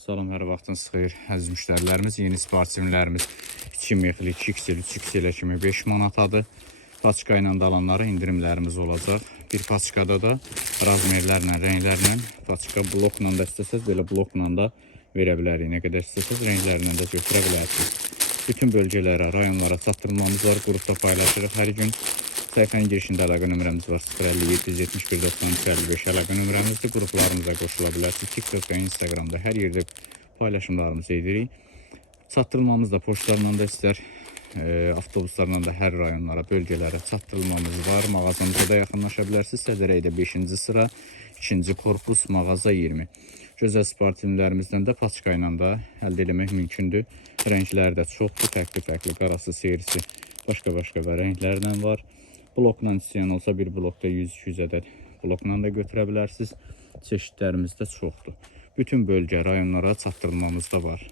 Salam, hər vaxtınız xeyir, əziz müştərilərimiz. Yeni siparişlərimiz 2 mexli, 2xl, 3xl kimi 5 manatadır. Paçka ilə də alanlara indirimlərimiz olacaq. Bir paçkada da razmerlərlə, rənglərlə, paçka blokla da istəsəz, belə blokla da verə bilərik. Nə qədər istəsəz, rənglərlə də götürə bilərsiniz. Bütün bölgələrə, rayonlara çatdırmamız var, qrupda paylaşırıq hər gün. Səhifənin girişində əlaqə nömrəmiz var, 057 71 93 55 əlaqə nömrəmizdir. Qruplarımıza qoşula bilərsiniz. TikTokda, Instagramda hər yerdə paylaşımlarımızı edirik. Çatdırılmamız da poçtlarla da istər, avtobuslarla da hər rayonlara, bölgələrə çatdırılmamız var. Mağazamıza da yaxınlaşa bilərsiniz. Səzərəydə 5-ci sıra, 2-ci korpus, mağaza 20. Gözəl siparişlərimizdən də paçka ilə də əldə etmək mümkündür. Rəngləri də çoxdur, fərqli-fərqli, qarası, seyirsi, başqa-başqa və rənglərlə var. Blokla istəyən olsa bir blokda 100-200 ədəd blokla da götürə bilərsiniz. Çeşidlərimiz də çoxdur. Bütün bölgə, rayonlara çatdırılmamız da var.